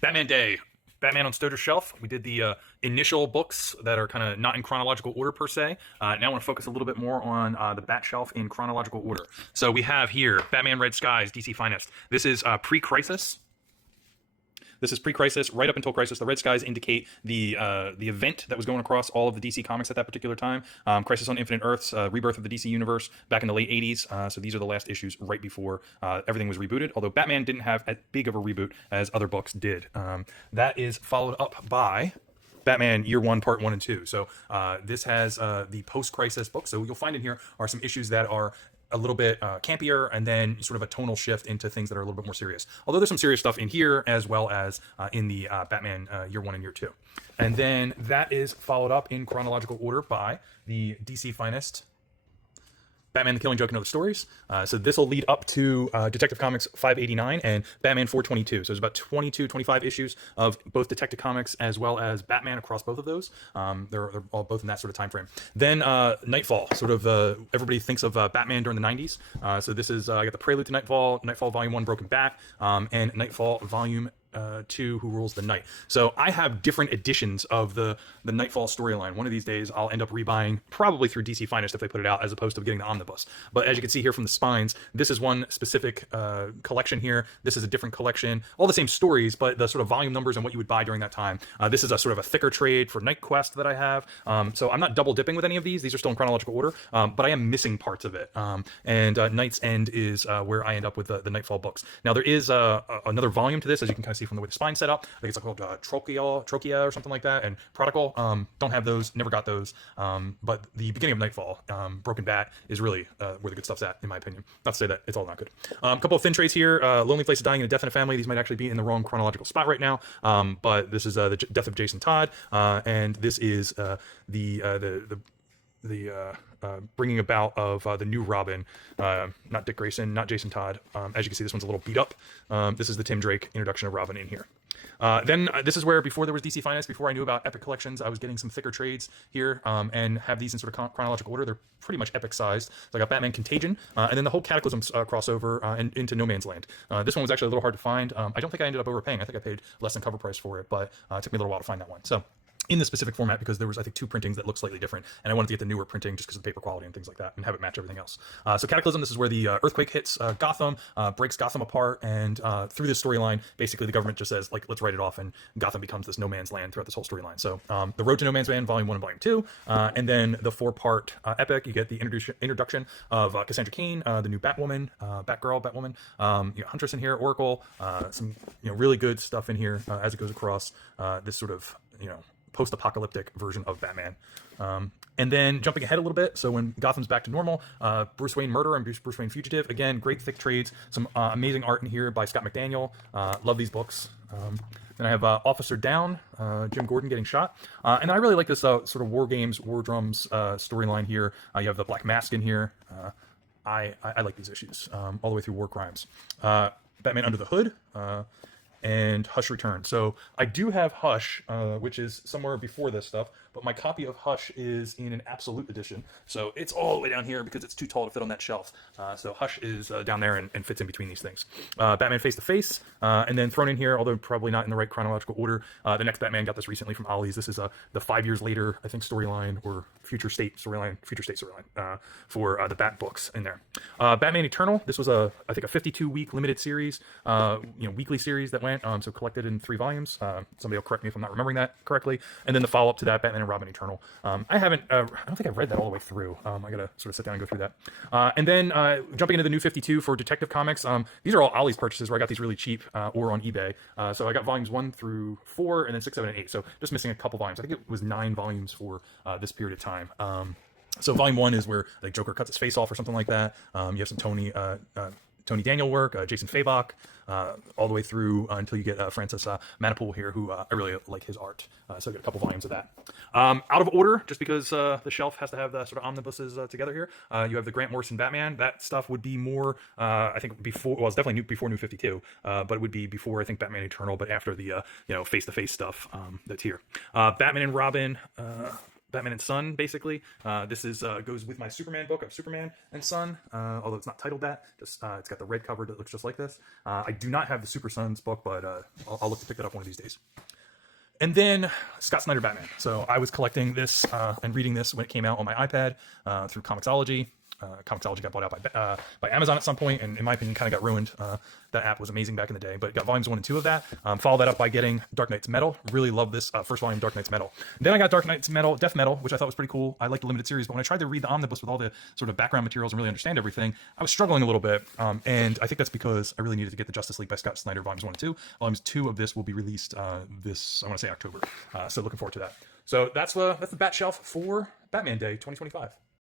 Batman Day. Batman on Stoder's Shelf. We did the initial books that are kind of not in chronological order per se. Now I want to focus a little bit more on the Batshelf in chronological order. So we have here Batman Red Skies, DC Finest. This is pre-Crisis. This is pre-Crisis, right up until Crisis. The red skies indicate the event that was going across all of the DC comics at that particular time. Crisis on Infinite Earths, rebirth of the DC universe back in the late 80s. So these are the last issues right before everything was rebooted. Although Batman didn't have as big of a reboot as other books did. That is followed up by Batman Year One, Part 1 and 2. So this has the post-Crisis book. So you'll find in here are some issues that are a little bit campier, and then sort of a tonal shift into things that are a little bit more serious. Although there's some serious stuff in here as well as in the Batman Year 1 and Year 2. And then that is followed up in chronological order by the DC Finest Batman the Killing Joke and Other Stories. So this will lead up to Detective Comics 589 and Batman 422. So there's about 22, 25 issues of both Detective Comics as well as Batman across both of those. They're all both in that sort of time frame. Then Nightfall, sort of everybody thinks of Batman during the 90s. So this is, I got the Prelude to Nightfall, Nightfall Volume 1 Broken Back, and Nightfall Volume 2 Who Rules the Night. So I have different editions of the Nightfall storyline. One of these days I'll end up rebuying, probably through DC Finest if they put it out, as opposed to getting the omnibus. But as you can see here from the spines, this is one specific collection here. This is a different collection. All the same stories, but the sort of volume numbers and what you would buy during that time. This is a sort of a thicker trade for Night Quest that I have. So I'm not double dipping with any of these. These are still in chronological order, but I am missing parts of it. And Night's End is where I end up with the Nightfall books. Now there is another volume to this, as you can kind of see from the way the spine's set up. I think it's called Trochia or something like that, and Prodigal. Don't have those, never got those. But the beginning of Nightfall, Broken Bat, is really where the good stuff's at, in my opinion. Not to say that it's all not good. A couple of thin trades here. Lonely Places Dying and a Death in a Family. These might actually be in the wrong chronological spot right now. But this is the death of Jason Todd, and this is the bringing about of the new Robin, not Dick Grayson, not Jason Todd. As you can see, this one's a little beat up. This is the Tim Drake introduction of Robin in here. Then this is where, before there was DC Finest, before I knew about Epic Collections, I was getting some thicker trades here, and have these in sort of chronological order. They're pretty much epic sized. So I got Batman Contagion, and then the whole Cataclysm crossover and into No Man's Land. This one was actually a little hard to find. I don't think I ended up overpaying. I think I paid less than cover price for it, but it took me a little while to find that one. So in the specific format, because there was, I think, 2 printings that look slightly different, and I wanted to get the newer printing just because of the paper quality and things like that, and have it match everything else. So Cataclysm, this is where the earthquake hits Gotham, breaks Gotham apart, and through this storyline, basically the government just says, like, let's write it off, and Gotham becomes this no man's land throughout this whole storyline. So the Road to No Man's Land, Volume 1 and Volume 2, and then the 4-part epic, you get the introduction of Cassandra Cain, the new Batwoman, Batgirl, Batwoman, you got Huntress in here, Oracle, some really good stuff in here as it goes across this sort of, post-apocalyptic version of Batman. And then jumping ahead a little bit, so when Gotham's back to normal, Bruce Wayne Murder and Bruce Wayne Fugitive, again, great thick trades, some amazing art in here by Scott McDaniel. Love these books. Then I have Officer Down, Jim Gordon getting shot. And I really like this sort of War Games, War Drums storyline here. You have the Black Mask in here. I like these issues all the way through War Crimes. Batman Under the Hood, and Hush Return. So I do have Hush, which is somewhere before this stuff, but my copy of Hush is in an Absolute edition. So it's all the way down here because it's too tall to fit on that shelf. So Hush is down there and fits in between these things. Batman Face to Face, and then thrown in here, although probably not in the right chronological order. The next Batman got this recently from Ollie's. This is the 5 years later, I think, storyline, or future state storyline for the Bat books in there. Batman Eternal, this was I think a 52-week limited series, weekly series that went, so collected in 3 volumes. Somebody will correct me if I'm not remembering that correctly. And then the follow-up to that, Batman and Robin Eternal. I don't think I've read that all the way through. I gotta sort of sit down and go through that. And then jumping into the new 52 for Detective Comics. These are all Ollie's purchases where I got these really cheap or on eBay. So I got volumes 1 through 4, and then 6, 7, and 8. So just missing a couple volumes. I think it was 9 volumes for this period of time. So volume 1 is where like Joker cuts his face off or something like that. You have some Tony Daniel work, Jason Fabok, all the way through until you get Francis Manipool here, who I really like his art. So I got a couple volumes of that. Out of order, just because the shelf has to have the sort of omnibuses together here. You have the Grant Morrison Batman. That stuff would be more, I think, before. Well, it's definitely before New 52, but it would be before, I think, Batman Eternal, but after the face-to-face stuff that's here. Batman and Robin. Batman and Son, basically. This is goes with my Superman book of Superman and Son, although it's not titled that. Just it's got the red cover that looks just like this. I do not have the Super Sons book, but I'll look to pick that up one of these days. And then Scott Snyder Batman. So I was collecting this and reading this when it came out on my iPad through Comixology. Comixology got bought out by Amazon at some point, and in my opinion, kind of got ruined. That app was amazing back in the day, but got volumes 1 and 2 of that. Follow that up by getting Dark Knight's Metal. Really love this first volume, Dark Knight's Metal. And then I got Dark Knight's Metal, Death Metal, which I thought was pretty cool. I liked the limited series, but when I tried to read the omnibus with all the sort of background materials and really understand everything, I was struggling a little bit. And I think that's because I really needed to get the Justice League by Scott Snyder volumes 1 and 2. Volumes 2 of this will be released this, I want to say October. So looking forward to that. So that's the Batshelf for Batman Day 2025.